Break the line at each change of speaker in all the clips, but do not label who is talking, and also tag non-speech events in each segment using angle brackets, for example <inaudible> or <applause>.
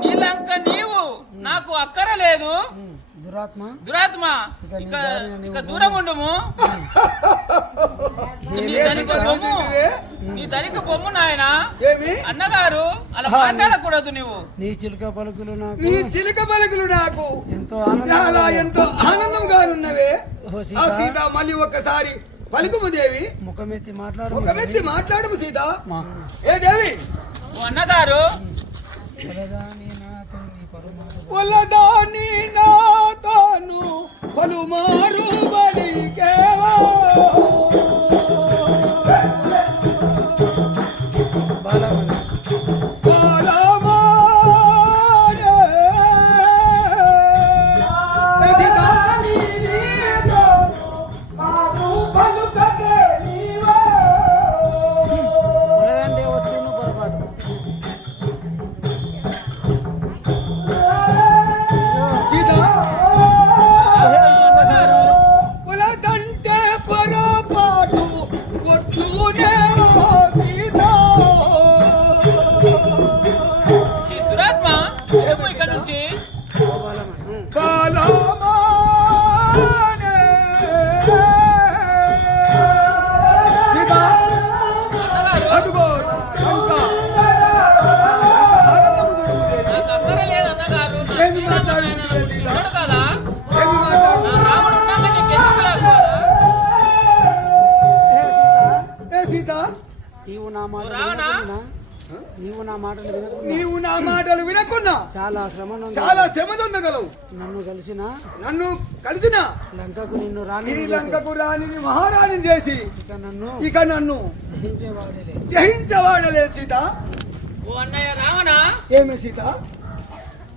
నీలంక నీవు నాకు అక్కర లేదు.
దురాత్మ?
దురాత్మ. ఇక ఇక దూరం ఉండుము. <laughs> నీ ధనిక బొమ్ము. నీ ధనిక బొమ్ము నాయన. అన్నగారు అలా మాట్లాడకూడదు నువ్వు
నీ చిలుక పలుకులు నాకు.
నీ చిలుక పలుకులు నాకు.
ఎంతో
చాలా ఎంతో ఆనందంగా ఉన్నవే. ఆ
సీత
మళ్ళీ ఒక్కసారి పలుకుము దేవి.
ముఖమెత్తి మాట్లాడు
వ్యక్తి మాట్లాడము సీత. ఏ దేవి?
అన్నగారు.
వలదా నీ నాతో నీ పరమాత్మ నీవు నా మాటలు వినకున్నా. నీవు నా మాటలు వినకున్నా. చాలా శ్రమ
చాలా శ్రమ పొందగలవు
నన్ను కలిసిన?
నన్ను కలిసిన.
లంకకు నిన్ను రాని
ఈ లంకకు రాణిని మహారాణి చేసి.
ఇక నన్ను
ఇక నన్ను జయించవాడలే సీత.
ఓ అన్నయ్య రావణ?
ఏమి సీత?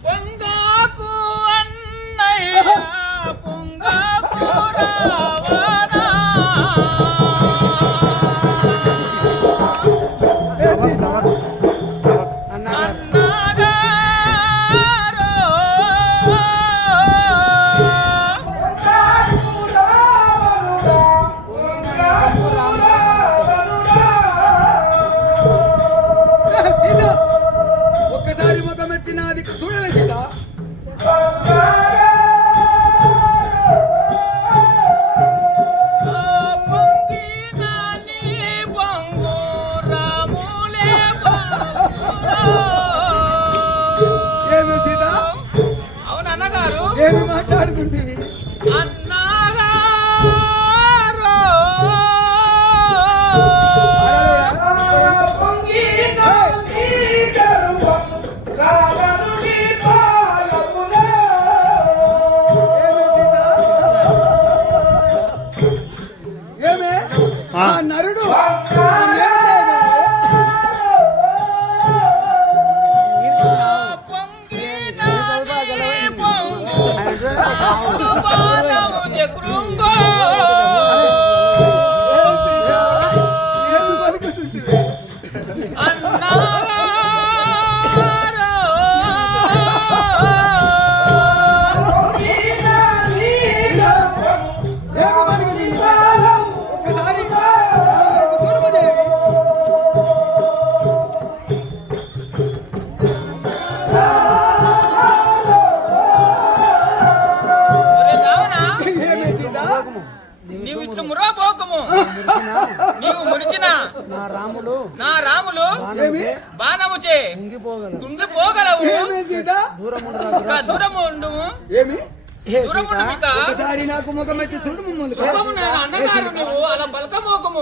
పొంగాకు అన్నయ్య పొంగాకు రావణ.
ఒక్కసారి ముఖమెత్తి నాది చూడలే రాములు
నా రాములు
దూరం ఉండరా
ఇంకా దూరము ఉండుము
ఏమి?
దూరము
ఒకసారి నాకు ముఖమెత్తి చూడు ముమ్మల్ని
అన్నగారు నువ్వు అలా పలకమోకము